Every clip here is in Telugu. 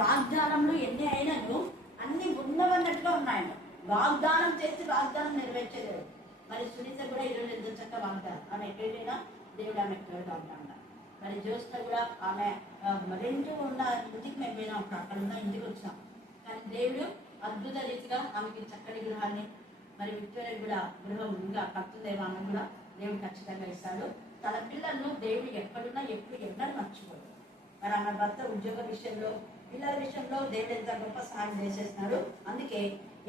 వాగ్దానంలో ఎన్ని అయినాను అన్ని ఉన్నవన్నట్టుగా ఉన్నాయండి. వాగ్దానం చేసి వాగ్దానం నెరవేర్చలేదు. మరి సునీత కూడా ఈరోజు ఎంత చక్కగా వాగ్దానం, ఆమె ఎక్కడైనా దేవుడు ఆమె తోడుగా ఉంటాడు. మరి జ్యోత్స్న కూడా ఆమె రెండు ఉన్న ఇంటికి మేము పోయినాం, అక్కడ ఉన్న ఇంటికి వచ్చాం. కానీ దేవుడు అద్భుత రీతిగా ఆమెకి చక్కటి గృహాన్ని, మరి విక్టోరియా కూడా గృహం ఇంకా కట్టుదేమో ఆమె కూడా దేవుడు ఖచ్చితంగా ఇస్తాడు. తన పిల్లలను దేవుడు ఎక్కడున్నా ఎప్పుడు ఎన్నడూ మర్చిపోడు. మరి ఆమె భర్త ఉద్యోగ విషయంలో, పిల్లల విషయంలో దేవుడు ఎంత గొప్ప సహాయం చేసేస్తున్నాడు. అందుకే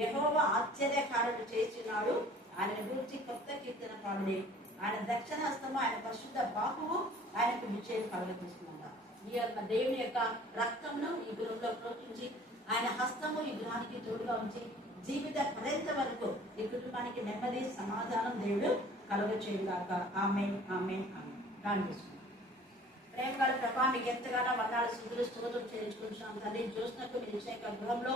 యెహోవా ఆశ్చర్యకార్యాలు చేస్తున్నాడు, ఆయన గురించి కొత్త కీర్తన పాడుడి. ఆయన దక్షిణ హస్తము, ఆయన పరిశుద్ధ బాహువు ఆయనకు విజయం కలుగజేస్తుందంట. ఈ యొక్క దేవుని యొక్క రక్తమును ఈ గృహంలో ప్రోక్షించి, ఆయన హస్తము ఈ గృహానికి తోడుగా ఉంచి జీవిత పర్యంత వరకు ఈ కుటుంబానికి నెమ్మది సమాధానం దేవుడు కలుగచేయుగాక. ఆమేన్, ఆమేన్, ఆమేన్. ప్రార్థిస్తున్నాం. ప్రేమ గల ప్రభా, మీకు ఎంతగానో వందనాలు స్తుతులు స్తోత్రం చేయించుకుంటున్నాం తండ్రి. జ్యోత్స్నకు మీరు ఇచ్చిన యొక్క గృహంలో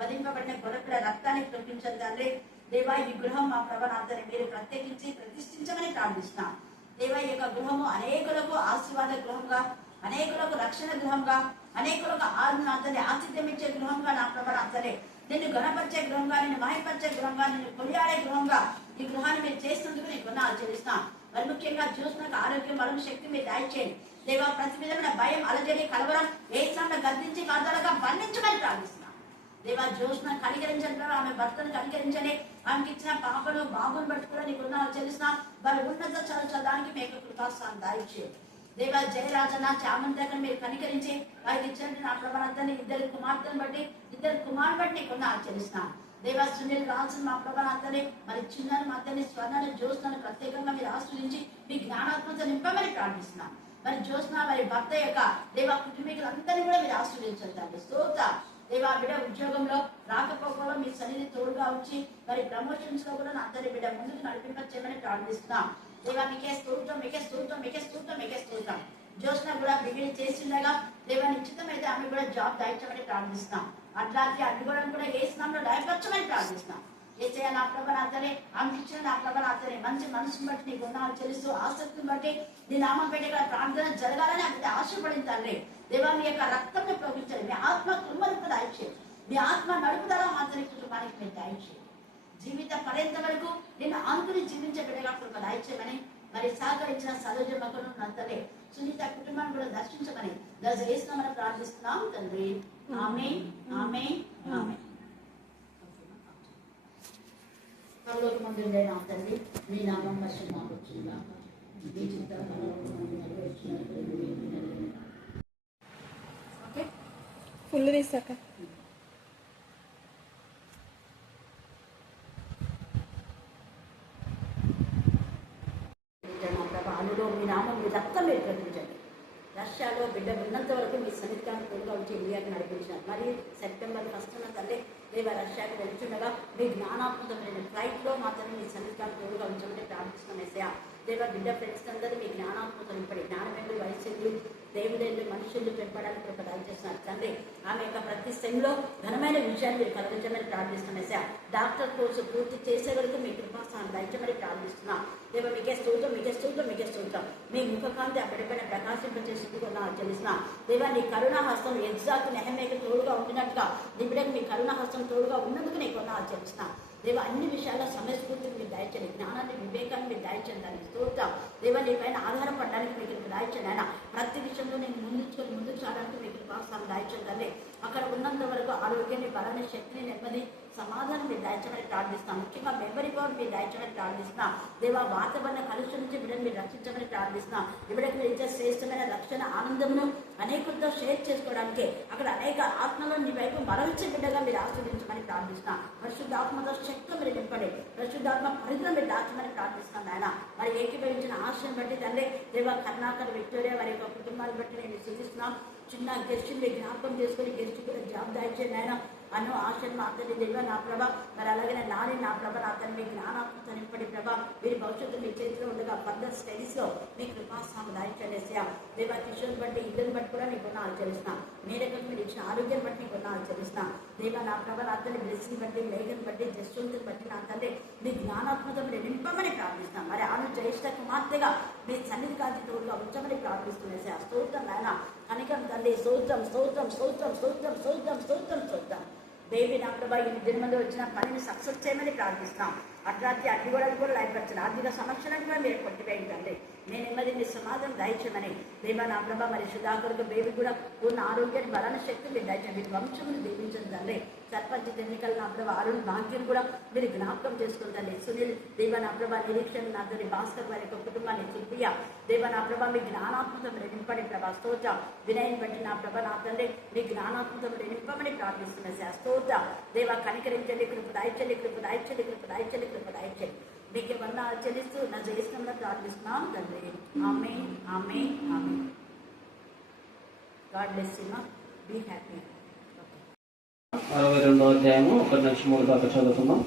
వధింపబడిన గొర్రెపిల్ల రక్తాన్ని ప్రకటించండి తండ్రి. దేవా, ఈ గృహం మా ప్రభాని మీరు ప్రత్యేకించి ప్రతిష్ఠించమని ప్రార్థిస్తున్నాం. దేవా, ఈ యొక్క గృహము అనేకులకు ఆశీర్వాద గృహంగా, అనేకులకు రక్షణ గృహంగా, అనేకులకు ఆనందాన్ని ఆతిథ్యం ఇచ్చే గృహంగా నా ప్రభాని నిన్ను గణపరిచే గృహంగా, నిన్ను మహిపరిచే గృహంగా, నిన్ను కొనియాడే గృహంగా ఈ గృహాన్ని మీరు చేసినందుకు నీకు వందనాలు చెల్లిస్తున్నాం. మరి ముఖ్యంగా జ్యోత్స్నకు ఆరోగ్యం, బలం, శక్తి మీరు దయచేయండి. దేవా, ప్రతి విధమైన భయం, అలజడి, కలవరం ఏసాంలో గద్దించి కాదాలుగా బంధించమని ప్రార్థిస్తున్నాం. దేవా, జ్యోత్స్న కనికరించండి, ఆమె భర్తను కనికరించండి. ఆమెకి ఇచ్చిన పాపను బాబును బట్టి కూడా నీకు వందనాలు చెల్లిస్తున్నాం. వారి ఉన్నత చదవడానికి మీకు కృపాస్థానం దాయిచేయండి. దేవా, జయరాజన చామంతి దగ్గర మీరు కనికరించి వారికి ఇచ్చిన నా ప్రభాని ఇద్దరు కుమార్తెను బట్టి, ఇద్దరు కుమారుని బట్టి నీకు వందనాలు చెల్లిస్తున్నాం. దేవా, సునీల్ రాల్సిన మా ప్రభాని మరి చిన్నని మా తల్లి స్వర్ణని జ్యోత్స్నని ప్రత్యేకంగా మీరు ఆశ్రయించి మీ జ్ఞానాత్మత నింపమని ప్రార్థిస్తున్నాం. మరి జ్యోత్స్న వారి భర్త యొక్క దేవా కుటుంబీకులందరినీ కూడా మీరు ఆశ్రయించండి. స్తోత్ర దేవా, బిడ్డ ఉద్యోగంలో రాకపోకలో మీ సన్నిధి తోడుగా ఉంచి మరి ప్రమోషన్స్ లో కూడా నా అందరి బిడ్డ ముందుకు నడిపించమని ప్రార్థిస్తున్నాం. దేవా, మీకే స్తోత్రం, మీకే స్తోత్రం, మీకే స్తోత్రం, మీకే స్తోత్రం. జ్యోత్స్న కూడా బిగిడి చేస్తుండగా దేవా నిశ్చితమైతే ఆమె కూడా జాబ్ దాయించమని ప్రార్థిస్తున్నాం. అట్లాంటి అడ్డుగోడను కూడా ఏ స్నామంలో దాయపరచమని ప్రార్థిస్తున్నాం. ఏసయ్య నా ప్రభాని ఆమెకి ఇచ్చిన నా ప్రభాని మంచి మనసుని బట్టి నీకు వందనాలు చెల్లిస్తూ, ఆసక్తిని బట్టి నీ నామం పెట్టి ప్రార్థన జరగాలని ఆమె ఆశపడింది తండ్రి. దేవా, మీ యొక్క రక్తంలో ప్రవహించాలి, మీ ఆత్మ కుటుంబానికి దాయిచేయండి, మీ ఆత్మ నడుపుదల మాత్రమే కుటుంబానికి మీరు దాయిచేయండి. జీవిత పర్యంత వరకు నేను ఆనుకుని జీవించే బిడ్డగా కృప దాయిచేయమని మరి సహకరించిన సరోజ మగను నంతలే సునీత కుటుంబాన్ని కూడా దర్శించమని దర్శిస్తామని ప్రార్థిస్తున్నాం తండ్రి. ఆమేన్, ఆమేన్, ఆమేన్. పరలోక మందులే నా తండ్రి, మీ నామం పరిశుద్ధంగా మీ చిత్తం ఫుల్ తీసాక అందులో మీ నామం మీ రక్తం మీరు ప్రకటించండి. రష్యాలో బిడ్డ ఉన్నంత వరకు మీ సన్నిధానం తోడుగా వచ్చి ఇండియాకి నడిపించినారు. మరి సెప్టెంబర్ 1న తండ్రి దేవ రష్యాకి వెళ్తుండగా మీ జ్ఞానాత్మకమైన ఫ్లైట్లో మాత్రమే మీ సన్నిధానం తోడుగా ఉంచమని ప్రార్థిస్తున్నాం. ఏసయ్య దేవ, బిడ్డ ఫ్రెండ్స్ అందరూ మీ జ్ఞానాత్మకం నింపడి, జ్ఞానమేందు, వయస్సు, దేవుడేందు, మనుషులు పెంపడానికి ఒక దయచేస్తున్నారు తండ్రి. ఆమె యొక్క ప్రతి సెమ్లో ఘనమైన విషయాన్ని మీరు కల్పించమని ప్రార్థిస్తున్నాం. ఏసయ్య డాక్టర్ కోర్సు పూర్తి చేసే వరకు మీ కృపాస్థానం దయచమని ప్రార్థిస్తున్నాం. దేవ, మీకే స్తోత్రం, మీకే స్తోత్రం, మీకే స్తోత్రం. మీ ముఖకాంతి ఆ బిడ్డపైన ప్రకాశింపచేసేందుకు నాకు తెలుస్తున్నాం. దేవా, నీ కరుణాహస్తం ఎగ్జాక్ట్ నెహమ్యాకి తోడుగా ఉంటున్నట్టుగా నీ బిడ్డకు మీ కరుణాహస్తం తోడుగా ఉన్నందుకు నీకు నాకు తెలుస్తున్నాం. దేవ, అన్ని విషయాల్లో సమయస్ఫూర్తిని మీరు దాయించండి, జ్ఞానాన్ని, వివేకాన్ని మీరు దాయించండి. దానికి స్తోత్రం. దేవ, నీ పైన ఆధారపడడానికి మీకు దాయించండి. ఆయన ప్రతి విషయంలో నేను ముందుకు చాలడానికి మీకు ప్రోత్సాహం దాయించండి. అక్కడ ఉన్నంత వరకు ఆరోగ్యాన్ని, బలాన్ని, శక్తిని, నెమ్మది, సమాధానం మీరు దాయించమని ప్రార్థిస్తాం. ముఖ్యంగా మెమరీ పవర్ మీరు దాయించమని ప్రార్థిస్తున్నాం. దేవా, వాతావరణ కలుషం నుంచి బిడ్డను మీరు రక్షించమని ప్రార్థిస్తున్నాం. బిడ్డకు మీరు ఇచ్చే శ్రేష్టమైన రక్షణ ఆనందమును అనేకులతో షేర్ చేసుకోవడానికి అక్కడ అనేక ఆత్మలను నీ వైపు మరల్చే బిడ్డగా మీరు ఆస్వాదించమని ప్రార్థిస్తున్నాం. పరిశుద్ధాత్మతో శక్తి మీరు నింపండి, పరిశుద్ధాత్మ పరిధిలో మీరు దాచమని ప్రార్థిస్తున్నాను. ఆయన మరి ఏకీభవించిన ఆశను బట్టి తండ్రి దేవా, కర్ణాకర్, విక్టోరియా వారి యొక్క కుటుంబాన్ని బట్టి నేను సూచిస్తున్నాం. చిన్న గెస్ట్ మీరు జ్ఞాపకం చేసుకుని గెస్ట్ కూడా జాబ్ దాయించండి. ఆయన అను ఆశను మాత్రమే దేవ నా ప్రభా, మరి అలాగే నాని నా ప్రభ అతను మీ జ్ఞానాత్మత నింపడి ప్రభా, మీరు భవిష్యత్తు మీ చేతిలో ఉండగా ఫర్దర్ స్టడీస్లో మీ కృపాస్థానం దాయించండి. దేవా, కిషోర్ బట్టి ఇద్దరిని బట్టి కూడా నీకు ఆచరిస్తున్నాం. మేడకలు మీరు ఇచ్చిన ఆరోగ్యం బట్టి నీకు ఆచరిస్తున్నాం. దేవా, నా ప్రభ అతని బ్లెస్సింగ్ బట్టి, మేఘను బట్టి, జస్వంతుని బట్టి నా తండ్రి మీ జ్ఞానాత్మత మీరు నింపమని ప్రార్థిస్తున్నాం. మరి ఆమె జ్యేష్ఠ కుమార్తెగా మీ సన్నిధి కాంతి తోడుగా ఉంచమని ప్రార్థిస్తున్నాయి. స్తోత్రం నాయన. కనికరం తండ్రి, స్తోత్రం స్తోత్రం స్తోత్రం స్తోత్రం స్తోత్రం స్తోత్రం స్తోత్రం. బేబీ నా ప్రభా ఈ 8 మంది వచ్చిన పనిని సక్సెస్ చేయమని ప్రార్థిస్తాం. అట్లాంటి అడ్డుగోడలు కూడా లయపరచండి. ఆర్థిక సమస్యలను కూడా మీరు కొట్టివేయండి. నేను నెమ్మదిని సమాధానం దయచేయమని దేవా నా ప్రభా మరి సుధాకర్కు బేబీ కూడా పూర్ణ ఆరోగ్యాన్ని బలాన శక్తి మీరు దయచేయండి. మీరు వంశమును దీవించండి తండ్రి. సర్పంచ్ ఎన్నికలు నా ప్రభా అరుణ్ భాగ్యం కూడా మీరు జ్ఞాపకం చేసుకుంటండి. సునీల్ దేవా నా ప్రభా నిరీక్షణ నా తండ్రి భాస్కర్ వారి యొక్క కుటుంబాన్ని సుప్రియ దేవా నా ప్రభా మీ జ్ఞానాత్మకం నింపండి ప్రభా. స్తోత్ర వినయం బట్టి నా ప్రభా నా తండ్రి మీ జ్ఞానాత్మకం నింపమని ప్రార్థిస్తున్నా. స్తోత్ర దేవా కనికరించండి, కృప దయచండి, కృప దయచండి, కృప దయచండి, కృప దయచండి. మీకు ఏమన్నా చెల్లిస్తూ నా జయస్కంలో ప్రార్థిస్తున్నాం తండ్రి. Amen amen amen. God bless you. Be happy. 62వ అధ్యాయము 1-3 దాకా చదువుతున్నాం.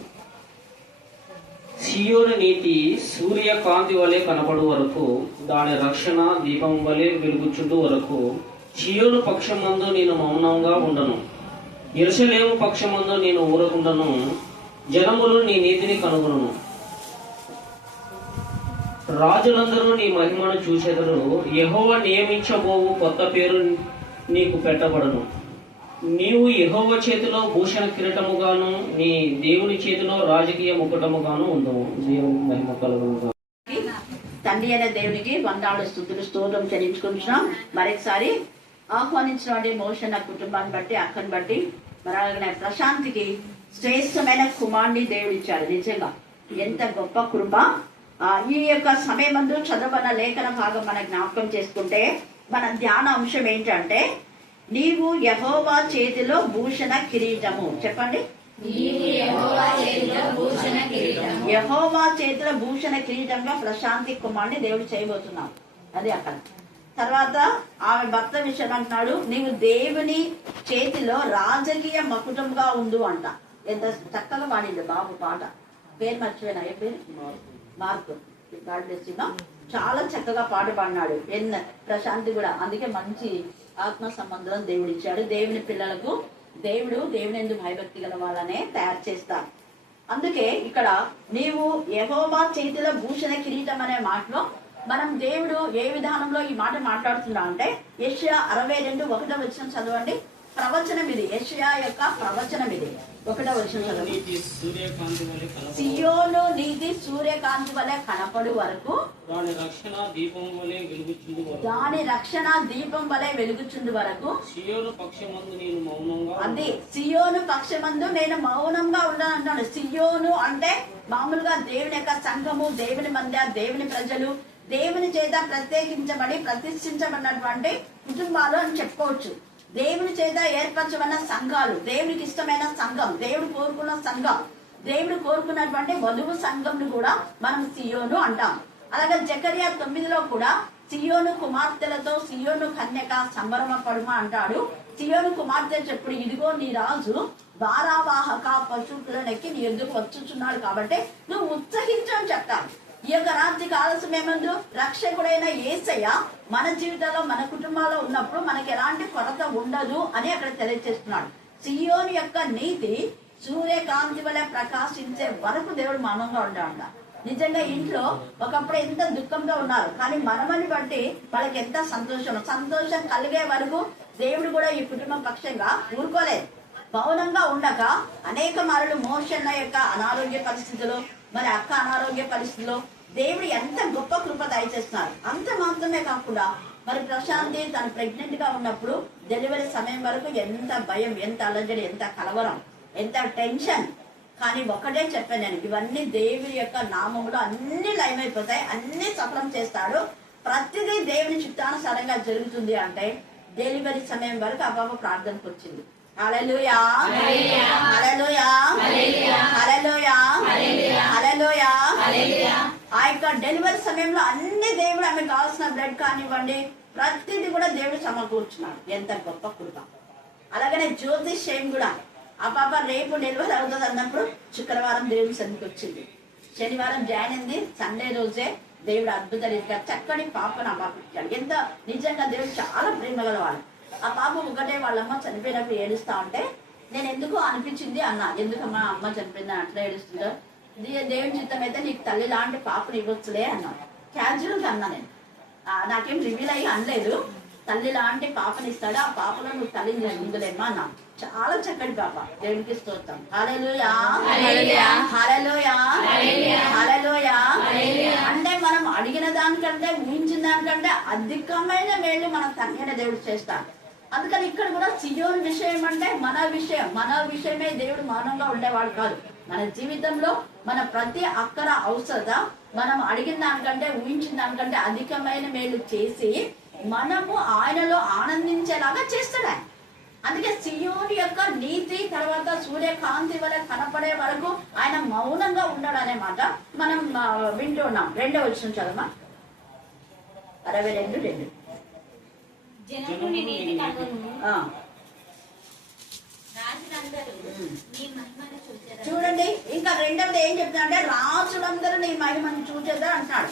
సియోను నీతి సూర్యకాంతి వలె కనపడు వరకు, దాని రక్షణ దీపం వలె వెలుగుచుండు వరకు, సియోను పక్షమందు నేను మౌనంగా ఉండను, యెరూషలేము పక్షమందు నేను ఊరకుండను. జనములు నీ నీతిని కనుగొనును, రాజులందరూ నీ మహిమను చూసెదరు. యెహోవా నియమించబోవు కొత్త పేరు నీకు పెట్టబడను. నీవు యెహోవా చేతిలో భూషణ కిరీటముగాను, నీ దేవుని చేతిలో రాజకీయ ముకుటముగాను ఉండవు. దేవుని మహిమ కలుగును. తండ్రి అనే దేవునికి వందనాలు స్తుతులు స్తోత్రం చెల్లించుకుంటున్నాం. మరొకసారి ఆహ్వానించిన మోషన్ కుటుంబాన్ని బట్టి అక్కని బట్టి మరి అలాగే ప్రశాంతికి శ్రేష్టమైన కుమారుని దేవుడు ఇచ్చాడు. నిజంగా ఎంత గొప్ప కృప. ఈ యొక్క సమయమందు చదవన లేఖన భాగం మన జ్ఞాపకం చేసుకుంటే మన ధ్యాన అంశం ఏంటంటే నీవు యెహోవా చేతిలో భూషణ కిరీటము. చెప్పండి, యెహోవా చేతిలో భూషణ కిరీటంగా ప్రశాంతి కుమార్ని దేవుడు చేయబోతున్నాం. అది అక్కడ తర్వాత ఆమె భర్త విషయం అంటున్నాడు, నీవు దేవుని చేతిలో రాజకీయ మకుటంగా ఉండు అంట. ఎంత చక్కగా పాడింది బాబు పాట. పేరు మర్చిపోయినా, ఏ పేరు? మార్కు. చాలా చక్కగా పాట పాడినాడు. ప్రశాంతి కూడా. అందుకే మంచి ఆత్మ సంబంధం దేవుడు ఇచ్చాడు. దేవుని పిల్లలకు దేవుని ఎందుకు భయభక్తి గల వాళ్ళనే తయారు చేస్తారు. అందుకే ఇక్కడ నీవు యెహోవా చేతిలో భూషణ కిరీటం అనే మాటలో మనం దేవుడు ఏ విధానంలో ఈ మాట మాట్లాడుతున్నా అంటే యెషయా 62:1 చదవండి. ప్రవచనం ఇది, యెషయా యొక్క ప్రవచనం ఇది. 1 చదవండి. సియోను నీతి సూర్యకాంతి వలె కనపడు వరకు, దాని రక్షణ దీపం వలె వెలుగుచుండు వరకు, సియోను పక్షమందు నేను మౌనంగా. అది సియోను పక్షమందు నేను మౌనంగా ఉన్నాను అంటాడు. సియోను అంటే మామూలుగా దేవుని యొక్క సంఘము, దేవుని మంద, దేవుని ప్రజలు, దేవుని చేత ప్రత్యేకించబడి ప్రతిష్ఠించబడినటువంటి కుటుంబాలు అని చెప్పుకోవచ్చు. దేవుని చేత ఏర్పరచబడిన సంఘాలు, దేవునికి ఇష్టమైన సంఘం, దేవుడు కోరుకున్న సంఘం, దేవుడు కోరుకున్నటువంటి వధువు సంఘంను కూడా మనం సియోను అంటాం. అలాగే జకర్యా 9లో కూడా సియోను కుమార్తెలతో సియోను కన్యక సంబరమపడుమా అంటాడు. సియోను కుమార్తె చెప్పుడు, ఇదిగో నీ రాజు భారవాహక పశువులనెక్కి నీ ఎదురు వచ్చుచున్నాడు కాబట్టి నువ్వు ఉత్సహించని చెప్తాను. ఈ యొక్క రాత్రి కాల సమయమందు రక్షకుడైన యేసయ్య మన జీవితంలో మన కుటుంబాల్లో ఉన్నప్పుడు మనకి ఎలాంటి కొరత ఉండదు అని అక్కడ తెలియజేస్తున్నాడు. సియోను యొక్క నీతి సూర్యకాంతి వలె ప్రకాశించే వరకు దేవుడు మౌనంగా ఉంటాడు. నిజంగా ఇంట్లో ఒకప్పుడు ఎంత దుఃఖంగా ఉన్నారు, కానీ మనమని బట్టి వాళ్ళకి ఎంత సంతోషం కలిగే వరకు దేవుడు కూడా ఈ కుటుంబం పక్షంగా ఊరుకోలేదు. మౌనంగా ఉండక అనేక మారులు మోషన్న యొక్క అనారోగ్య పరిస్థితులు, మరి అక్క అనారోగ్య పరిస్థితుల్లో దేవుడు ఎంత గొప్ప కృప దయచేస్తున్నారు. అంత మాత్రమే కాకుండా మరి ప్రశాంతి తను ప్రెగ్నెంట్ గా ఉన్నప్పుడు డెలివరీ సమయం వరకు ఎంత భయం, ఎంత అలజడి, ఎంత కలవరం, ఎంత టెన్షన్. కానీ ఒకటే చెప్పాను నేను, ఇవన్నీ దేవుని యొక్క నామములో అన్ని లయమైపోతాయి, అన్ని సఫలం చేస్తాడు. ప్రతిదీ దేవుని చిత్తానుసారంగా జరుగుతుంది. అంటే డెలివరీ సమయం వరకు ఆ బాబు ప్రార్థనకు వచ్చింది. హల్లెలూయా, హల్లెలూయా, హల్లెలూయా, హల్లెలూయా. ఆ యొక్క డెలివరీ సమయంలో అన్ని దేవుడు ఆమెకు కావాల్సిన బ్లడ్ కానివ్వండి, ప్రతిదీ కూడా దేవుడు సమకూర్చున్నాడు. ఎంత గొప్ప కృప. అలాగనే జ్యోతిష్యం కూడా, ఆ పాప రేపు డెలివరీ అవుతుంది అన్నప్పుడు శుక్రవారం దేవుని సన్నిధికి వచ్చింది. శనివారం జాయిన్ అయింది. సండే రోజే దేవుడు అద్భుత రీతిగా చక్కని పాపను ఆ పాప ఇచ్చాడు. ఎంత నిజంగా దేవుడు చాలా ప్రేమ గలవాడు. ఆ పాప ఒకటే వాళ్ళమ్మ చనిపోయినప్పుడు ఏడుస్తా ఉంటే నేను ఎందుకో అనిపించింది అన్నా, ఎందుకమ్మా అమ్మ చనిపోయింది అట్లా ఏడుస్తుందో, దేవుని చిత్తం అయితే నీకు తల్లి లాంటి పాపను ఇవ్వచ్చులే అన్నా. క్యాజువల్గా అన్నా నేను, నాకేం రివీల్ అయ్యి అనలేదు. తల్లి లాంటి పాపనిస్తాడు, ఆ పాపలో నువ్వు తల్లిని చేసుకుందలేమ్మా అన్నా. చాలా చక్కటి పాప. దేవునికి స్తోత్రం. హల్లెలూయా హల్లెలూయా హల్లెలూయా. అంటే మనం అడిగిన దానికంటే ఊహించిన దానికంటే అధికమైన మేలు మన తండ్రి అయిన దేవుడు చేస్తాడు. అందుకని ఇక్కడ కూడా సియోను విషయం అంటే మన విషయమే. దేవుడు మౌనంగా ఉండేవాడు కాదు. మన జీవితంలో మన ప్రతి అక్కర అవసరత మనం అడిగిన దానికంటే ఊహించిన దానికంటే అధికమైన మేలు చేసి మనము ఆయనలో ఆనందించేలాగా చేస్తాడు ఆయన. అందుకే సియోను యొక్క నీతి తర్వాత సూర్యకాంతి వల్ల కనపడే వరకు ఆయన మౌనంగా ఉన్నాడు అనే మాట మనం వింటూ ఉన్నాం. 2వ వచనం చదవమా. 62:2. జనముని నీతి కనుగొనుము, ఆ, రాజులందరూ నీ మహిమను చూచెదరు. చూడండి, ఇంకా 2వది ఏం చెప్తున్నా అంటే రాజులందరూ నీ మహిమను చూచేదా అంటున్నాడు.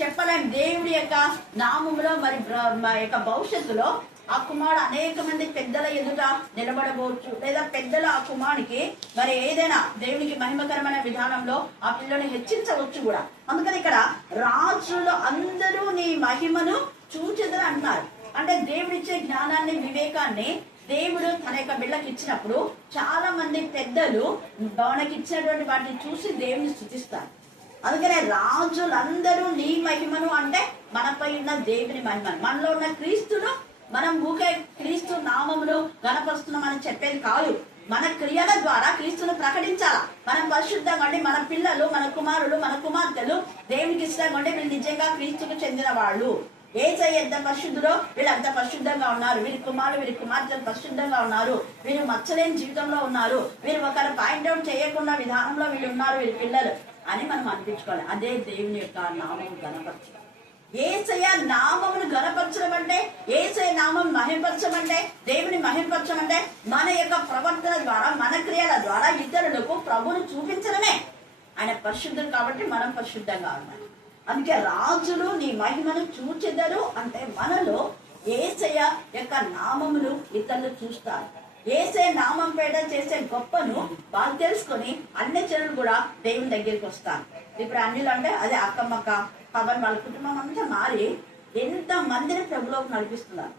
చెప్పలేం దేవుడి యొక్క నామములో మరి యొక్క భవిష్యత్తులో ఆ కుమారుడు అనేక మంది పెద్దల ఎదుట నిలబడవచ్చు, లేదా పెద్దలు ఆ కుమారునికి మరి ఏదైనా దేవునికి మహిమకరమైన విధానంలో ఆ పిల్లని హెచ్చించవచ్చు కూడా. అందుకని ఇక్కడ రాజులు అందరూ నీ మహిమను చూచెదరు అంటున్నారు. అంటే దేవుడిచ్చే జ్ఞానాన్ని వివేకాన్ని దేవుడు తన యొక్క బిళ్ళకి ఇచ్చినప్పుడు చాలా మంది పెద్దలు మనకి ఇచ్చినటువంటి వాటిని చూసి దేవుని స్తుతిస్తారు. అందుకనే రాజులందరూ నీ మహిమను అంటే మనపై ఉన్న దేవుని మహిమను, మనలో ఉన్న క్రీస్తును మనం ఊకే క్రీస్తు నామమును గణపరుస్తున్నామని చెప్పేది కాదు. మన క్రియల ద్వారా క్రీస్తును ప్రకటించాలా. మనం పరిశుద్ధంగా ఉండి మన పిల్లలు, మన కుమారులు, మన కుమార్తెలు దేవునికి ఇష్టంగా ఉండి వీళ్ళు నిజంగా క్రీస్తుకు చెందిన వాళ్ళు. యేసయ్య ఎంత పరిశుద్ధుడో వీళ్ళు అంత పరిశుద్ధంగా ఉన్నారు. వీరి కుమారులు వీరి కుమార్తెలు పరిశుద్ధంగా ఉన్నారు. వీరు మచ్చలేని జీవితంలో ఉన్నారు. వీరు ఒకరు పాయింట్ అవుట్ చేయకుండా విధానంలో వీళ్ళు ఉన్నారు వీరి పిల్లలు అని మనం అనిపించుకోవాలి. అదే దేవుని యొక్క నామం గణపరచడం. యేసయ్య నామమును గణపరచడం అంటే, యేసయ్య నామం మహింపరచమంటే, దేవుని మహింపరచమంటే మన యొక్క ప్రవర్తన ద్వారా మన క్రియల ద్వారా ఇతరులకు ప్రభువును చూపించడమే. ఆయన పరిశుద్ధుడు కాబట్టి మనం పరిశుద్ధంగా ఉన్నాం. అందుకే రాజులు నీ మహిమను చూచెదరు అంటే మనలో యేసయ్య యొక్క నామమును ఇతరులు చూస్తారు. యేసయ్య నామం పేద చేసే గొప్పను వాళ్ళు తెలుసుకొని అన్ని జనులు కూడా దేవుని దగ్గరికి వస్తారు. ఇప్పుడు అన్నిలు అంటే అదే అక్కమ్మక్క పవన్ వాళ్ళ కుటుంబం అంతా మారి ఎంత మందిని ప్రభులోకి నడిపిస్తున్నారు.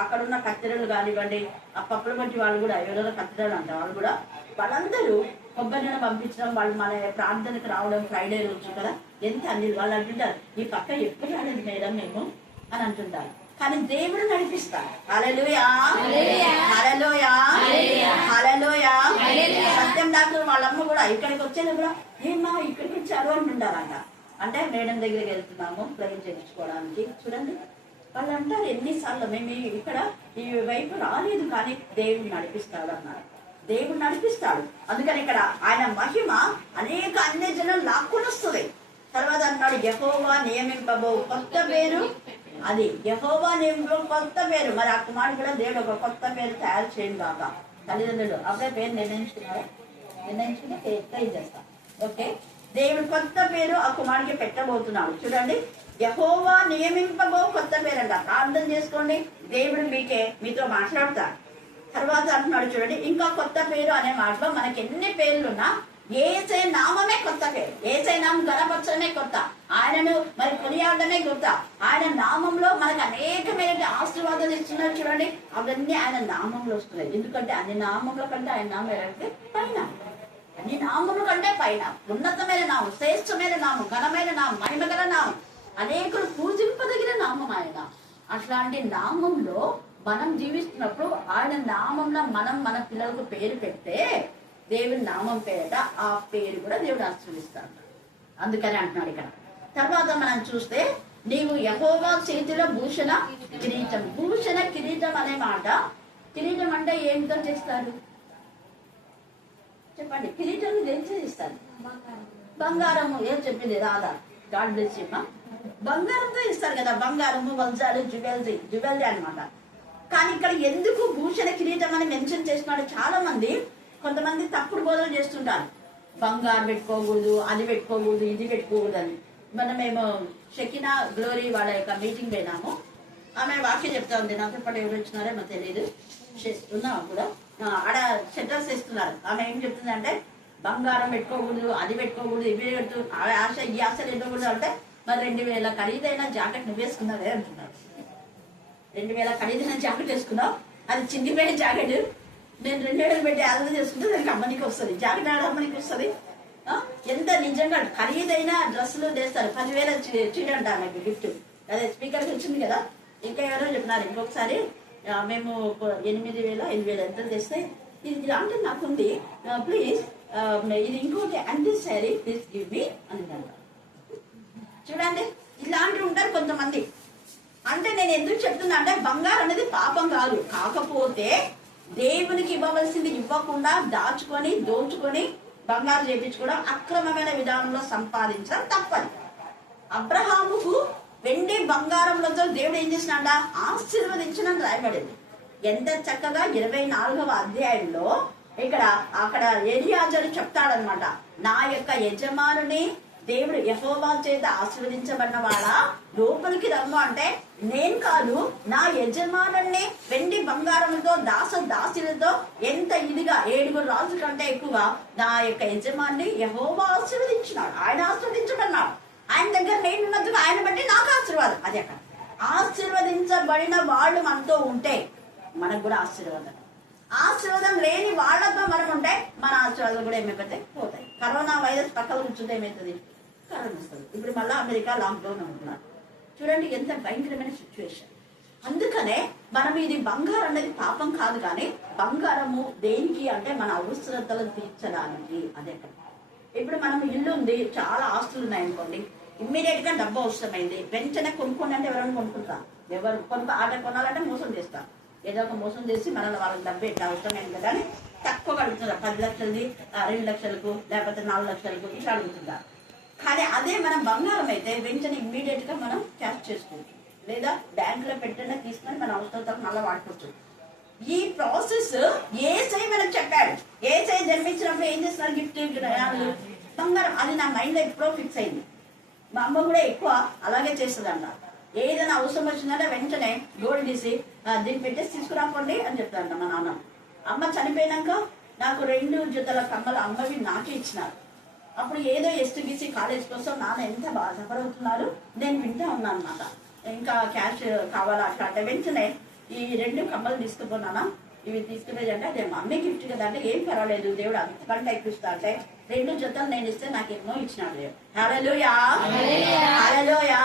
అక్కడ ఉన్న కత్తెరలు కానివ్వండి, ఆ పప్పుల బట్టి వాళ్ళు కూడా ఎవరైనా కత్తెరలు అంటారు వాళ్ళు కూడా, వాళ్ళందరూ కొబ్బరి నూనె పంపించడం, వాళ్ళు మన ప్రార్థనకు రావడం ఫ్రైడే రోజు కదా, ఎంత అన్ని వాళ్ళు అంటుంటారు ఈ పక్క ఎప్పుడు రాలేదు మేడం మేము అని అంటుంటారు. కానీ దేవుడు నడిపిస్తారు. హల్లెలూయా హల్లెలూయా హల్లెలూయా. సత్యం డాక్టర్ వాళ్ళమ్మ కూడా ఇక్కడికి వచ్చేది కూడా ఏమా ఇక్కడికి వచ్చారు అంటుంటారంట. అంటే మేడం దగ్గరికి వెళ్తున్నాము ప్రేయర్ చేయించుకోవడానికి. చూడండి వాళ్ళు అంటారు ఎన్నిసార్లు మేము ఇక్కడ ఈ వైపు రాలేదు కానీ దేవుడు నడిపిస్తాడు అన్నారు. దేవుడు నడిపిస్తాడు. అందుకని ఇక్కడ ఆయన మహిమ అనేక అన్ని జనులు లాక్కుని వస్తుంది. తర్వాత అన్నాడు యెహోవా నియమింపబో కొత్త పేరు, అది యెహోవా నియమింపబో కొత్త పేరు. మరి ఆ కుమారుడు కూడా దేవుడు ఒక కొత్త పేరు తయారు చేయను కాక తల్లిదండ్రులు అప్పుడే పేరు నిర్ణయించుకున్నారా? నిర్ణయించుకుంటే ట్రై చేస్తాం. ఓకే, దేవుడు కొత్త పేరు ఆ కుమారుడికి పెట్టబోతున్నాడు. చూడండి, యెహోవా నియమింపబో కొత్త పేరు అంట. ప్రార్థన చేసుకోండి, దేవుడు మీతో మాట్లాడతాడు. తర్వాత అంటున్నాడు చూడండి, ఇంకా కొత్త పేరు అనే మాటలో మనకి ఎన్ని పేర్లున్నా యేసయ్య నామమే కొత్త పేరు. యేసయ్య నామం గణపరచడమే కొత్త, ఆయనను మరి కొనియాడమే కొత్త. ఆయన నామంలో మనకు అనేకమైన ఆశీర్వాదాలు ఇస్తున్నారు. చూడండి, అవన్నీ ఆయన నామంలో వస్తున్నాయి. ఎందుకంటే అన్ని నామముల కంటే ఆయన నామం ఏంటంటే పైన, అన్ని నామముల కంటే పైన ఉన్నతమైన నామం, శ్రేష్టమైన నామం, ఘనమైన నామం, మహిమగల నామం, అనేకులు పూజింపదగిన నామం ఆయన. అట్లాంటి నామంలో మనం జీవిస్తున్నప్పుడు ఆయన నామంలో మనం మన పిల్లలకు పేరు పెడితే దేవుని నామం పేరిట ఆ పేరు కూడా దేవుడు ఆశీర్వదిస్తాడు. అందుకని అంటున్నాడు ఇక్కడ. తర్వాత మనం చూస్తే నీవు యెహోవా చేతిలో భూషణ కిరీటం. భూషణ కిరీటం అనే మాట, కిరీటం అంటే ఏంటో చేస్తారు చెప్పండి? కిరీటం దేంతో ఇస్తారు? బంగారము. ఏం చెప్పింది రాధా? God bless you. బంగారంతో ఇస్తారు కదా, బంగారము, వజ్రాలు, జ్యువెలరీ అనమాట. కానీ ఇక్కడ ఎందుకు భూషణ కిరీటం అని మెన్షన్ చేస్తున్నాడు? చాలా మంది కొంతమంది తప్పుడు బోధలు చేస్తుంటారు. బంగారు పెట్టుకోకూడదు, అది పెట్టుకోకూడదు, ఇది పెట్టుకోకూడదు అని. మేము షకినా గ్లోరీ వాళ్ళ యొక్క మీటింగ్ పోయినాము. ఆమె వాక్యం చెప్తా ఉంది. నాతో పాటు ఎవరు వచ్చినారో మాకు తెలియదు, ఉన్నాము కూడా. ఆడ షెటర్స్ ఇస్తున్నారు. ఆమె ఏం చెప్తుంది అంటే బంగారం పెట్టుకోకూడదు, అది పెట్టుకోకూడదు, ఇవి పెట్టు, ఆశ ఈ ఆశలు పెట్టుకోకూడదు అంటే మరి 2000 ఖరీదైన జాకెట్ నువ్వు వేసుకున్నావే అంటున్నారు. 2000 ఖరీదైన జాకెట్ వేసుకున్నావు, అది చిండిపోయిన జాకెట్. నేను 2000 పెట్టి ఆదరణ చేసుకుంటే దానికి అమ్మనికి వస్తుంది, జాకెట్ ఆడ అమ్మనికి వస్తుంది. ఎంత నిజంగా ఖరీదైన డ్రెస్సులు తెస్తారు. 10,000 చీర అంట నాకు గిఫ్ట్. అదే స్పీకర్కి వచ్చింది కదా. ఇంకా ఎవరో చెప్పినారు ఇంకొకసారి, మేము 8,000 5,000 ఎంత తెస్తే ఇది ఇలాంటి నాకుంది, ప్లీజ్ ఇది ఇంకోటి అంటి శారీ ప్లీజ్ గివ్ మీ అని అంటారు. చూడండి ఇలాంటివి ఉంటారు కొంతమంది. అంటే నేను ఎందుకు చెప్తున్నా అంటే బంగారం అనేది పాపం కాదు, కాకపోతే దేవునికి ఇవ్వవలసింది ఇవ్వకుండా దాచుకొని దోచుకొని బంగారు చేపించుకోవడం, అక్రమమైన విధానంలో సంపాదించడం తప్పని. అబ్రహాముకు వెండి బంగారంలతో దేవుడు ఏం చేసినాడ? ఆశీర్వదించడం రాయబడింది. ఎంత చక్కగా 24వ అధ్యాయంలో అక్కడ ఎలియాజరు చెప్తాడనమాట, నా యొక్క యజమానుని దేవుడు యెహోవా చేత ఆశీర్వదించబడిన వాడా లోపలికి రమ్ము అంటే, నేను కాదు నా యజమానుని వెండి బంగారంతో దాసులతో ఎంత ఇదిగా 7 రాజుల కంటే ఎక్కువ నా యొక్క యజమాన్ని యెహోవా ఆశీర్వదించినాడు. ఆయన ఆశీర్వదించబడినాడు. ఆయన దగ్గర నేనున్నందుకు ఆయన బట్టి నాకు ఆశీర్వాదం. అది అక్కడ ఆశీర్వదించబడిన వాళ్ళు మనతో ఉంటే మనకు కూడా ఆశీర్వాదం లేని వాళ్ళతో మనం ఉంటే మన ఆశీర్వాదాలు కూడా ఏమైపోతాయి? పోతాయి. కరోనా వైరస్ పక్కన కూర్చుంటే ఏమవుతుంది? కరోనా వస్తుంది. ఇప్పుడు మళ్ళీ అమెరికా లాక్డౌన్ అంటున్నారు. చూడండి ఎంత భయంకరమైన సిచ్యువేషన్. అందుకనే మనం ఇది బంగారం అనేది పాపం కాదు, కానీ బంగారము దేనికి అంటే మన అవసరతలను తీర్చడానికి. అదే ఇప్పుడు మనం ఇల్లు ఉంది, చాలా ఆస్తులు ఉన్నాయి అనుకోండి, ఇమ్మీడియట్ గా డబ్బు అవసరమైంది, వెంటనే కొనుక్కోండి అంటే ఎవరైనా కొనుక్కుంటారు? ఎవరు ఆట కొనాలంటే మోసం చేస్తారు. ఏదో ఒక మోసం చేసి మనల్ని వాళ్ళకి డబ్బు ఎట్లా అవసరమైంది కదా అని తక్కువ అడుగుతున్నారు. 10 లక్షలది 2 లక్షలకు లేకపోతే 4 లక్షలకు ఇట్లా అడుగుతుంటారు. కానీ అదే మనం బంగారం అయితే వెంటనే ఇమ్మీడియట్ గా మనం క్యాష్ చేసుకోవచ్చు, లేదా బ్యాంకులో పెట్టిన తీసుకొని మన అవసరాలకు మళ్ళీ వాడుకోవచ్చు. ఈ ప్రాసెస్ ఏసై మనకు చెప్పాడు. ఏసై జన్మించినప్పుడు ఏం చేస్తున్నారు? గిఫ్ట్ బంగారం. అది నా మైండ్ లో ఎప్పుడో ఫిక్స్ అయింది. మా అమ్మ కూడా ఎక్కువ అలాగే చేస్తుంది అన్నారు. ఏదైనా అవసరం వచ్చిందంటే వెంటనే గోల్డ్ తీసి దీన్ని పెట్టేసి తీసుకురాకండి అని చెప్తారంట మా నాన్న. అమ్మ చనిపోయినాక నాకు 2 జతల కమ్మలు అమ్మవి నాకే ఇచ్చినారు. అప్పుడు ఏదో ఎస్టీబీసీ కాలేజ్ కోసం నాన్న ఎంత బాగా సఫర్ అవుతున్నారు నేను వింటా ఉన్నాను అన్నమాట. ఇంకా క్యాష్ కావాలా అట్లా అంటే వెంటనే ఈ 2 కమ్మలు తీసుకుపోన్నానా, ఇవి తీసుకుపోయి అంటే అదే మా అమ్మే గిఫ్ట్ కదా అంటే ఏం పర్వాలేదు దేవుడు అంతకంటే ఎక్కువ ఇస్తా అంటే 2 జతలు నేను ఇస్తే నాకు ఎన్నో ఇచ్చినాడు దేవుడు. హల్లెలూయా హల్లెలూయా.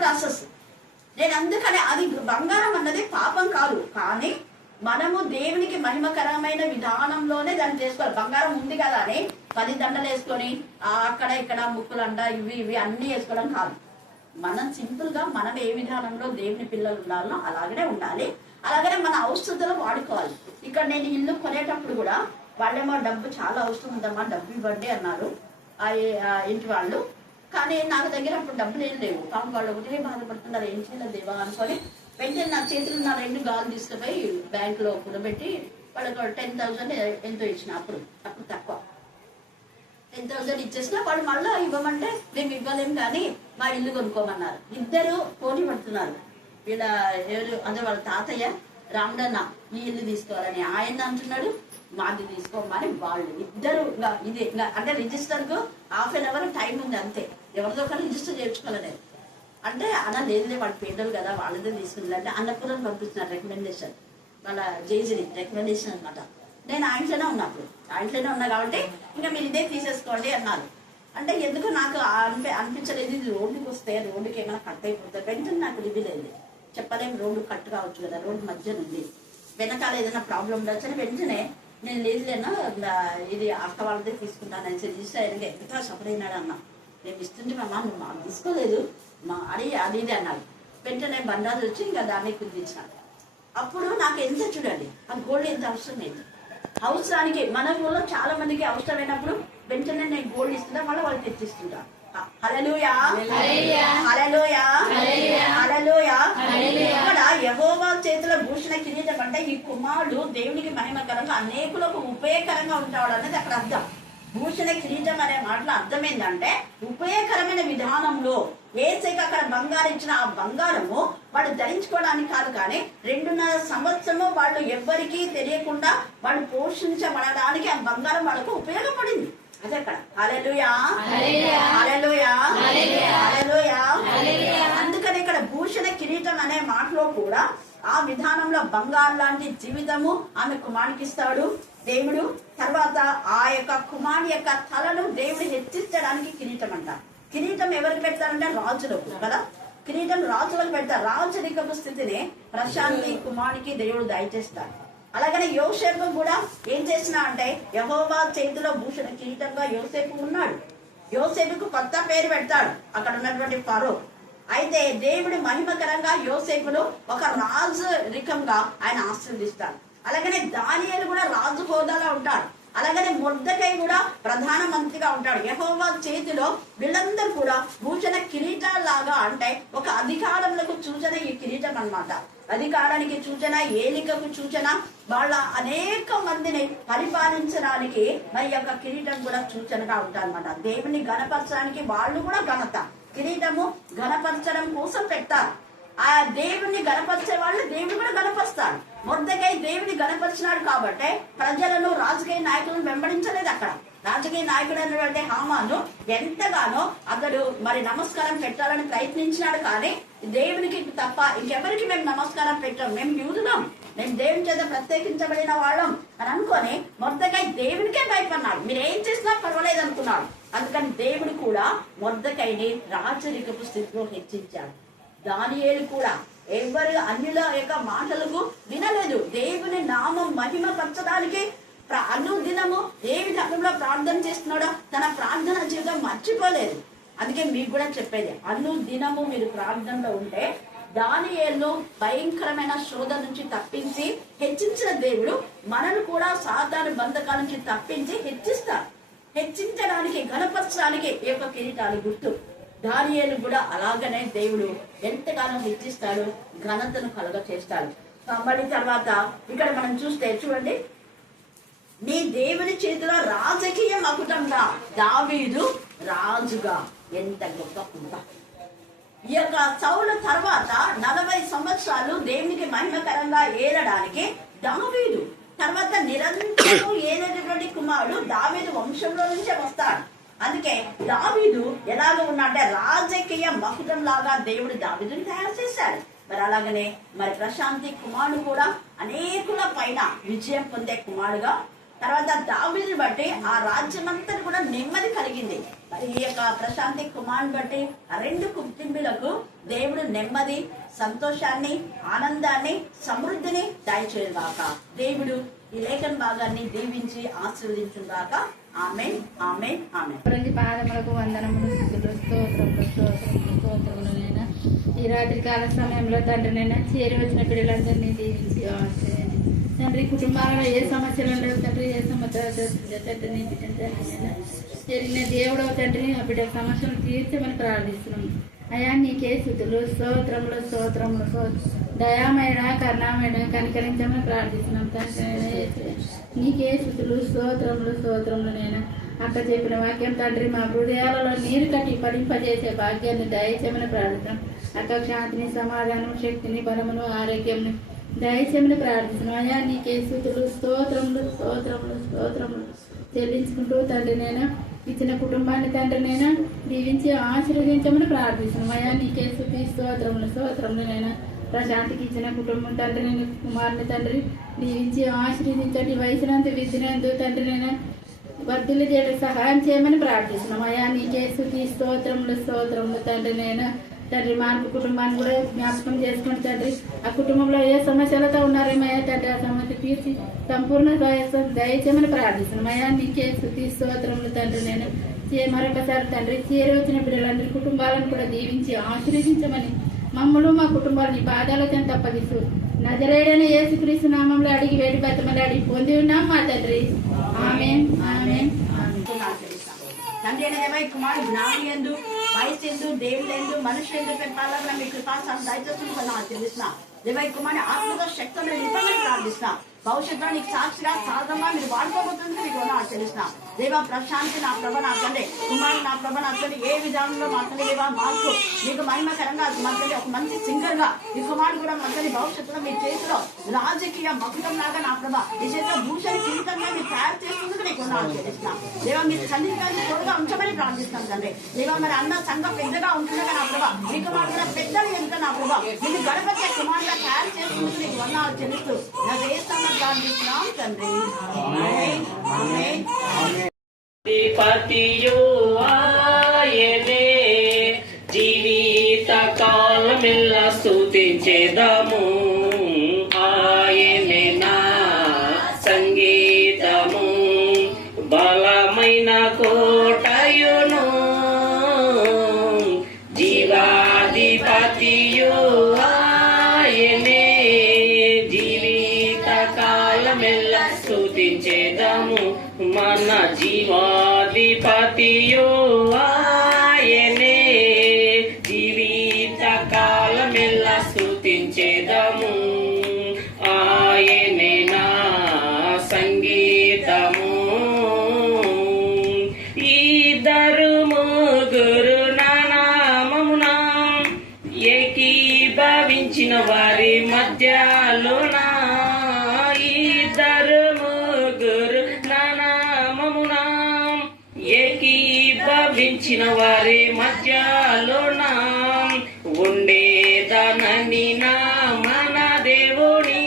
ప్రాసెస్. నేను అందుకనే అది బంగారం అన్నది పాపం కాదు, కానీ మనము దేవునికి మహిమకరమైన విధానంలోనే దాన్ని చేసుకోవాలి. బంగారం ఉంది కదా అని 10 దండలు వేసుకొని అక్కడ ఇక్కడ ముక్కులంట ఇవి అన్ని వేసుకోవడం కాదు. మనం సింపుల్ గా మనం ఏ విధానంలో దేవుని పిల్లలు ఉండాలో అలాగనే ఉండాలి. అలాగనే మన అవసరతలు వాడుకోవాలి. ఇక్కడ నేను ఇల్లు కొనేటప్పుడు కూడా వాళ్ళేమో డబ్బు చాలా అవసరం ఉందమ్మా డబ్బు ఇవ్వండి అన్నారు ఇంటి వాళ్ళు. కానీ నాకు దగ్గర అప్పుడు డబ్బులు ఏం లేవు. పాపం వాళ్ళు ఒకటే బాధపడుతున్నారు, ఏం చేయాలి దేవా అనుకొని వెంటనే నా చేతులు నా 2 గాలు తీసుకుపోయి బ్యాంక్ లో కూడబెట్టి వాళ్ళకి 10,000 ఎంతో ఇచ్చిన. అప్పుడు తక్కువ 10,000 ఇచ్చేసిన. వాళ్ళు మళ్ళీ ఇవ్వమంటే మేము ఇవ్వలేము కానీ మా ఇల్లు కొనుక్కోమన్నారు. ఇద్దరు పోటీ పడుతున్నారు. వీళ్ళ అదే వాళ్ళ తాతయ్య రామడన్న ఈ ఇల్లు తీసుకోవాలని ఆయన అంటున్నాడు, మాది తీసుకోమని వాళ్ళు ఇద్దరు. ఇది అంటే రిజిస్టర్ కు ½ అవర్ టైం ఉంది అంతే. ఎవరిదో కానీ రిజిస్టర్ చేయించుకోవాలనేది అంటే అలా లేదు వాళ్ళ పేదలు కదా వాళ్ళదే తీసుకుంది అంటే అన్నపూర్ణని పంపిస్తున్నారు రికమెండేషన్. వాళ్ళ జేజీని రికమెండేషన్ అనమాట. నేను ఆయనలోనే ఉన్నా కాబట్టి ఇంకా మీరు ఇదే తీసేసుకోండి అన్నారు. అంటే ఎందుకు నాకు అనిపించలేదు, ఇది రోడ్డుకి వస్తే రోడ్డుకి ఏమైనా కట్ అయిపోతుంది. వెంటనే నాకు రివ్యూలేదు, చెప్పలేం రోడ్డు కట్ కావచ్చు కదా, రోడ్డు మధ్యన ఉంది, వెనకాల ఏదైనా ప్రాబ్లం ఉండొచ్చు అని వెంటనే నేను లేదులేనా ఇది అక్క వాళ్ళదే తీసుకుంటాను అని రిజిస్టర్ అయినాక ఎంత సఫర్ అయినాడు అన్న. నేను ఇస్తుంటే మా నువ్వు మాకు తీసుకోలేదు మా అది ఇది అన్నాడు. వెంటనే బండారు వచ్చి ఇంకా దాన్ని కుదించాను. అప్పుడు నాకు ఎంత చూడండి ఆ గోల్డ్ ఎంత అవసరం లేదు. అవసరానికి మన ఊళ్ళో చాలా మందికి అవసరమైనప్పుడు వెంటనే నేను గోల్డ్ ఇస్తున్నా, మళ్ళీ వాళ్ళు తెచ్చిస్తుంటా. హల్లెలూయా హల్లెలూయా హల్లెలూయా. ఇక్కడ యెహోవా చేతిలో భూషణ కిరీటం అంటే ఈ కుమారుడు దేవునికి మహిమకరంగా అనేకులకు ఉపయోగకరంగా ఉంటాడు అనేది అక్కడ అర్థం. భూషణ కిరీటం అనే మాటలో అర్థం ఏంటంటే ఉపయోగకరమైన విధానంలో. ఏసైకి అక్కడ బంగారం ఇచ్చిన ఆ బంగారము వాడు ధరించుకోవడానికి కాదు, కానీ 2.5 సంవత్సరము వాళ్ళు ఎవ్వరికీ తెలియకుండా వాళ్ళు పోషించబడడానికి ఆ బంగారం వాళ్ళకు ఉపయోగపడింది. అదే అక్కడ హల్లెలూయా హల్లెలూయా హల్లెలూయా. అందుకని ఇక్కడ ఇక్కడ భూషణ కిరీటం అనే మాటలో కూడా ఆ విధానంలో బంగారు లాంటి జీవితము ఆమె కుమారునికి ఇస్తాడు దేవుడు. తర్వాత ఆ యొక్క కుమారుని యొక్క తలను దేవుడు హెచ్చించడానికి కిరీటం అంట. కిరీటం ఎవరికి పెడతారంటే రాజులకు కదా, కిరీటం రాజులకు పెడతారు. రాజరికపు స్థితిని ప్రశాంతి కుమారునికి దేవుడు దయచేస్తాడు. అలాగనే యోసేపు కూడా ఏం చేసినా అంటే యెహోవా చేతిలో భూషణ కిరీటంగా యోసేపు ఉన్నాడు. యోసేపుకు కొత్త పేరు పెడతాడు అక్కడ ఉన్నటువంటి ఫరో. అయితే దేవుడు మహిమకరంగా యోసేపును ఒక రాజరికంగా ఆయన ఆశీర్వదిస్తాడు. అలాగనే దానియేలు కూడా రాజు హోదాలో ఉంటాడు. అలాగనే మొర్దెకై కూడా ప్రధాన మంత్రిగా ఉంటాడు. యెహోవా చేతిలో వీళ్ళందరూ కూడా భూషణ కిరీటాలాగా అంటే ఒక అధికారములకు సూచన ఈ కిరీటం అన్నమాట. అధికారానికి సూచన, ఏలికకు సూచన, వాళ్ళ అనేక మందిని పరిపాలించడానికి మరి యొక్క కిరీటం కూడా సూచనగా ఉంటారన్నమాట. దేవుని గణపరచడానికి వాళ్ళు కూడా ఘనత కిరీటము గణపరచడం కోసం పెట్టారు. ఆ దేవుణ్ణి గణపరిచే వాళ్ళు దేవుడు కూడా గణపరుస్తాడు. మొర్దెకై దేవుని గణపరిచినాడు కాబట్టి ప్రజలను రాజకీయ నాయకులను వెంబడించలేదు. అక్కడ రాజకీయ నాయకుడు అయినటువంటి హామాను ఎంతగానో అతడు మరి నమస్కారం పెట్టాలని ప్రయత్నించినాడు. కానీ దేవునికి తప్ప ఇంకెవరికి మేము నమస్కారం పెట్టాం, మేము యూదులం, మేము దేవుని చేత ప్రత్యేకించబడిన వాళ్ళం అని అనుకొని మొర్దెకై దేవునికే భయపడినాడు. మీరు ఏం చేసినా పర్వాలేదు అనుకున్నాడు. అందుకని దేవుడు కూడా మొర్దెకైని రాజరికపు స్థితిలో హెచ్చించాడు. దానియేలు కూడా ఎవరు అన్యుల యొక్క మాటలకు వినలేదు. దేవుని నామం మహిమ పరచడానికి అనుదినము ఏ విధంలో ప్రార్థన చేస్తున్నాడో తన ప్రార్థన జీవితం మర్చిపోలేదు. అందుకే మీకు కూడా చెప్పేది, అనుదినము మీరు ప్రార్థనలో ఉంటే దానియేలును భయంకరమైన శోధన నుంచి తప్పించి హెచ్చించిన దేవుడు మనను కూడా సాధారణ బంధకాల నుంచి తప్పించి హెచ్చిస్తాడు. హెచ్చించడానికి గణపరచడానికి ఈ యొక్క కిరీటాలు గుర్తు. దానియేలు కూడా అలాగనే దేవుడు ఎంతగానో హెచ్చిస్తాడు, ఘనతను కలుగ చేస్తాడు. మళ్ళీ తర్వాత ఇక్కడ మనం చూస్తే చూడండి, నీ దేవుని చేతిలో రాజకీయ మకుటంగా దావీదు రాజుగా. ఎంత గొప్ప కుంట. ఈ యొక్క సౌలు తర్వాత 40 సంవత్సరాలు దేవునికి మహిమకరంగా ఏలడానికి దావీదు తర్వాత నిరంతరం ఏలేటటువంటి కుమారుడు దావీదు వంశంలో నుంచే వస్తాడు. అందుకే దావీదు ఎలాగ ఉన్నాడంటే రాజకీయ మకుటం లాగా దేవుడు దావీదుని తయారు చేశాడు. మరి అలాగనే మరి ప్రశాంతి కుమారుడు కూడా అనేకుల పైన విజయం పొందే కుమారుడుగా, తర్వాత దావీదుని బట్టి ఆ రాజ్యమంతా కూడా నెమ్మది కలిగింది. మరి ఈ యొక్క ప్రశాంతి కుమారుని బట్టి ఆ 2 కుటుంబీలకు దేవుడు నెమ్మది, సంతోషాన్ని, ఆనందాన్ని, సమృద్ధిని దయచేయుగాక. దేవుడు ఈ లేఖన భాగాన్ని దీవించి ఆశీర్వదించుగాక. ఆమేన్, ఆమేన్, ఆమేన్. పాదములకు వందనములు, స్తుతులు, స్తోత్రములు, స్తోత్రములు, స్తోత్రములనైనా ఈ రాత్రి కాల సమయంలో తండ్రినైనా చేరి వచ్చిన పిల్లలందరినీ దీవించి ఆశీర్వదించండి. తండ్రి కుటుంబాలలో ఏ సమస్యలు ఉండవు తండ్రి, ఏ సమస్యలు తండ్రిని జరిగిన దేవుడవ తండ్రిని ఆ బిడ్డ సమస్యలు తీర్చమని ప్రార్థిస్తున్నాము. అయా నీకే స్తుతులు, స్తోత్రములు, స్తోత్రములు, దయామైన కరుణామైన కనికరించమని ప్రార్థిస్తున్నాం. తండ్రి నీకే స్తుతులు, స్తోత్రములు, స్తోత్రములనైనా అక్క చెప్పిన వాక్యం తండ్రి మా హృదయాలలో నీరు కట్టి ఫలింపజేసే భాగ్యాన్ని దయచేయమని ప్రార్థిస్తున్నాం. అక్క శాంతిని, సమాధానం, శక్తిని, బలమును, ఆరోగ్యంని దయచేయమని ప్రార్థిస్తున్నాం. అయా నీకే స్తుతులు, స్తోత్రములు, స్తోత్రములు, స్తోత్రములు చెల్లించుకుంటూ తండ్రినైనా ఇచ్చిన కుటుంబాన్ని తండ్రినైనా దీవించి ఆశీర్వదించమని ప్రార్థిస్తున్నాం. అయా నీకే స్తుతి, స్తోత్రములు, స్తోత్రములనైనా ప్రశాంతికి ఇచ్చిన కుటుంబం తండ్రినైనా కుమారుని తండ్రి దీవించి ఆశీర్వదించండి. వయసునంత విద్యనందు తండ్రినైనా వర్ధిల్లు చేయడానికి సహాయం చేయమని ప్రార్థిస్తున్నాం. అయా నీకే స్తుతి, స్తోత్రములు, స్తోత్రములు తండ్రినైనా తండ్రి మార్పు కుటుంబాన్ని కూడా జ్ఞాపకం చేసుకుని తండ్రి ఆ కుటుంబంలో ఏ సమస్యలతో ఉన్నారేమయ్యా తండ్రి ఆ సమస్య తీర్చి సంపూర్ణ దయచేయమని ప్రార్థిస్తున్నాం. అయా నీకే స్తుతి, స్తోత్రములు తండ్రి నేను మరొకసారి తండ్రి చేరి వచ్చిన బిడ్డలందరి కుటుంబాలను కూడా దీవించి ఆశీర్వదించమని మమ్మల్ని మా కుటుంబాలని పాదాలతో తప్పగిస్తూ నజరేయుడైన యేసుక్రీస్తు నామంలో అడిగి వేడి బతిమలాడి పొంది ఉన్నాం మా తండ్రి. ఆమేన్, ఆమేన్, ఆమేన్. తండ్రి అయిన కుమారుడు జ్ఞాని ఎందు, వయసు ఎందు, దేవుడు ఎందు, మనుషులు ఎందు పెంపాలన్న మీ కృపాసం దయచేస్తున్నా ఆచరిస్తున్నా. దేవై కుమారుని ఆత్మతో శక్తులను నింపమని ప్రార్థిస్తున్నా. భవిష్యత్తులో నీకు సాక్షిగా సాధంగా మీరు వాడుకోబోతుంది మీకు ఆచరిస్తున్నా. దేవా ప్రశాంతి నా ప్రభ నా తండ్రి కుమారుడు నా ప్రభ నా తండ్రి ఏ విధానంలో మా తండ్రి దేవా మార్పు మీకు మహిమకరంగా మా తండ్రి ఒక మంచి సింగర్ గా ఈ కుమారుడు కూడా మా తండ్రి భవిష్యత్తులో మీ చేతిలో రాజకీయ మకుటం లాగా నా ప్రభ మీ చేతిలో భూషణ కిరీటంగా మీరు తయారు చేస్తున్నందుకు నీకు వందనాలు చెల్లిస్తున్నాం. దేవా మీరు చంద్రికాన్ని తోడుగా ఉంచమని ప్రార్థిస్తాం తండ్రి. దేవా మరి అన్న సంఘం పెద్దగా ఉంటుండగా నా ప్రభ మీ కుమారుడు కూడా పెద్దలు ఎంత నా ప్రభ మీకు గణపతి కుమారుడుగా తయారు చేస్తున్నందుకు నీకు వందనాలు చెల్లిస్తూ నా దేశంలో ప్రార్థిస్తున్నాం తండ్రి. ఆమేన్. ఆమేన్. అధిపతియు ఆయనే జీవిత కాలమెల్ల స్తుతించెదము. ఆయనే నా సంగీతము బలమైన కోటయును జీవాధిపతియు ఆయనే జీవిత కాలమెల్ల స్తుతించెదము. మన జీవాధిపతియు ఆయనే జీవిత కాలమెల్ల స్తుతించెదము. ఆయనే నా సంగీతము. ఇద్దరు ముగ్గురు నా నామమున ఏకీభవించిన వారి మధ్యలోన ఇద్దరు ముగ్గురు నా నామమున ఏకీభవించిన వారి మధ్యలోన ఉండేదనని నా మన దేవుని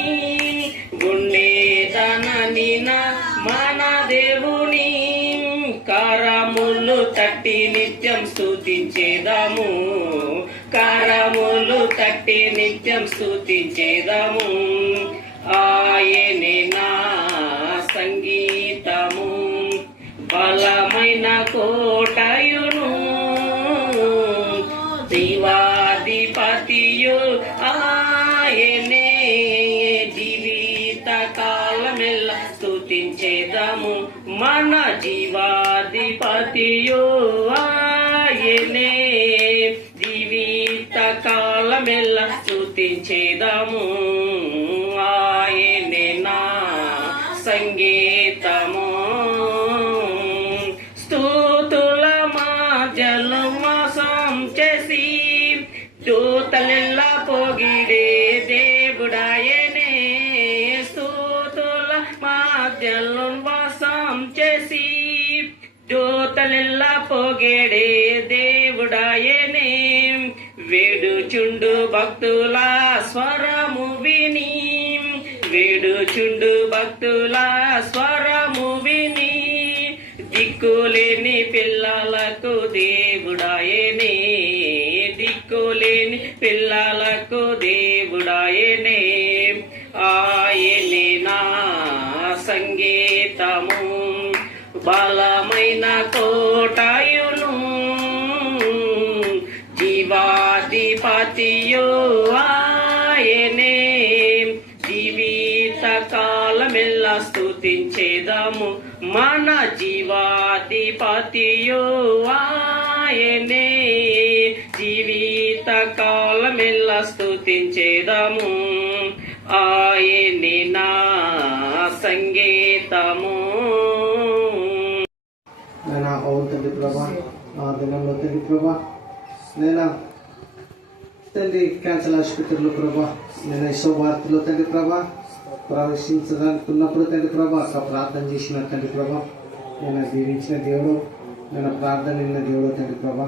ఉండేదనని నా మన దేవుని కారములు తట్టి నిత్యం స్తుతించేదాము. కారములు తట్టి నిత్యం స్తుతించేదాము. ఆయనే నా సంగీతము బలమైన కోటయును జీవాధిపతియు ఆయనే జీవిత కాలమెల్ల స్తుతించేదాము. మన జీవాధిపతియు ఆయనే జీవిత కాలమెల్ల స్తుతించేదాము. ఆయనే నా సంగీతము స్తుతుల మాజలు మోసం చేసి దూతలెల్ల పొగిడే దేవుడాయనే. స్తుతుల మాజలు మోసం చేసి దూతలెల్ల పొగిడే దేవుడాయనే. వేడుచుండు భక్తుల స్వరము విని వేడుచుండు భక్తుల స్వరము విని దిక్కులేని పిల్లలకు దేవుడాయనే. దిక్కులేని పిల్లలకు దేవుడాయనే. ఆయనే నా సంగీతము బలమైన కోటయును జీవాధిపతియు ఆయనే జీవిత కాలమెల్ల స్తుతించేదాము. మన జీవాధిపతియు ఆయనే జీవిత కాలమెల్ల స్తుతించేదాము. ఆయనే నా సంగీతము. నేను అవును తండ్రి ప్రభా ఆ దినంలో తండ్రి ప్రభా నేను తండ్రి క్యాన్సర్ ఆసుపత్రిలో ప్రభా నేను శుభవార్తలో తండ్రి ప్రభా ప్రవేశించడానికి ఉన్నప్పుడు తండ్రి ప్రభా అక్కడ ప్రార్థన చేసిన తండ్రి ప్రభా నేను దీవించిన దేవుడు నేను ప్రార్థన విన్న దేవుడు తండ్రి ప్రభా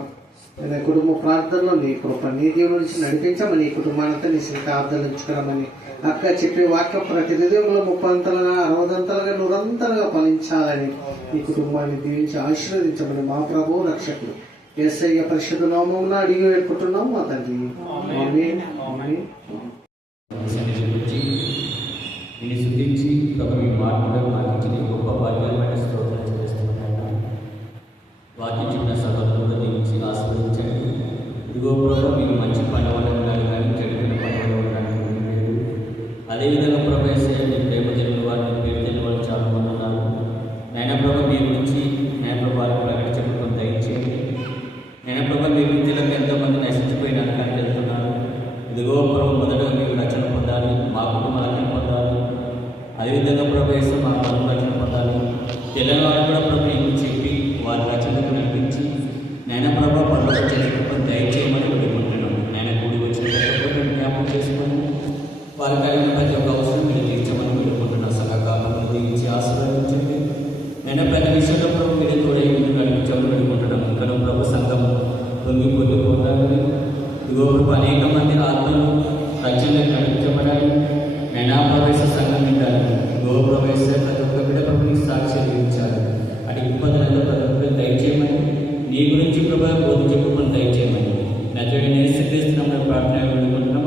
నేను కుటుంబ ప్రార్థనలో నీ కృప నీ దేవుడు నుంచి నడిపించమని ఈ కుటుంబానంతా నీ ప్రార్థనలు ఉంచుకోమని అక్క చెప్పే వాక్య ప్రతి హృదయంలో 30 అంతలుగా 60 అంతలుగా 100 అంతలుగా ఫలించాలని ఈ కుటుంబాన్ని దీవించి ఆశీర్వదించమని మా ప్రభువు రక్షకుడు యేసయ్య పరిశుద్ధ నామమున అడిగి వేడుకుంటున్నాం మా తండ్రి. ఆమేన్. ఆమేన్. నిన్ను స్తుతించి ప్రభు మీ మాటలు మాకు ఇచ్చిన గొప్ప భాగ్యమైన స్తోత్రం చేస్తున్నాను. వాక్యం చెప్పిన సభలో దీవించి ఆస్వాదించండి. ఇదిగో ప్రభు మీకు మంచి పని వల్ల ఉండాలి కానీ చెడుకున్న పని వల్ల ఉండడానికి లేదు. అదేవిధంగా ప్రభు యేసయ్య మీ ప్రేమ తెలియని వారిని పేరు తెలియని వాళ్ళు చాలా మంది ఉన్నారు. నేను ప్రభు మీ గురించి నేను ప్రభు వారికి ప్రకటించడం దయచేయండి. నేను ప్రభు మీ వృత్తిలకు ఎంతోమంది నశించిపోయినాను కానీ వెళ్తున్నాను. ఇదిగో ప్రభు మొదటగా మీరు రక్షణ పొందాలి, మా కుటుంబ రక్షణ పొందాలి. అదేవిధంగా ప్రభు యేసు మా కుటుంబ రక్షణ పొందాలి. తెలంగాణ కూడా ప్రభు నీకు చెప్పి వారి రచనకు నడిపించి నాయన ప్రభా పనులు చేసినప్పుడు దయచేయమని వేడుకుంటున్నాం. నాయన కూడి వచ్చిన జ్ఞాపకం చేసుకొని వారి కలిగిన ప్రతి ఒక్క అవసరం మీరు తీర్చమని వేడుకుంటున్నాం. సకాలంలో దీవించి ఆశీర్వదించండి. నేను ప్రతి విషయంలో ప్రభు మీరు కూడా ముందు నడిపించమని వేడుకుంటున్నాం. ఇక్కడ ప్రభు సంఘం పొంగిపోతుంటారు. ఇదిగో ప్రభు అనేక మంది ఆత్మలు రచనలకు నడిపించబడాలి. నైనా ప్రవేశ సంఘం వింటారు. గో ప్రవేశ ప్రతి ఒక్క బిడ్డ ప్రభుకి సాక్ష్యం ఇచ్చారు. అటు ఇబ్బందులలో ప్రతి ఒక్కరు దయచేయమని నీ గురించి ప్రభావ బోధి చెప్పుకొని దయచేయమని నచ్చని నేర్చుకున్నాం ప్రార్థన వేడుకుంటున్నాం.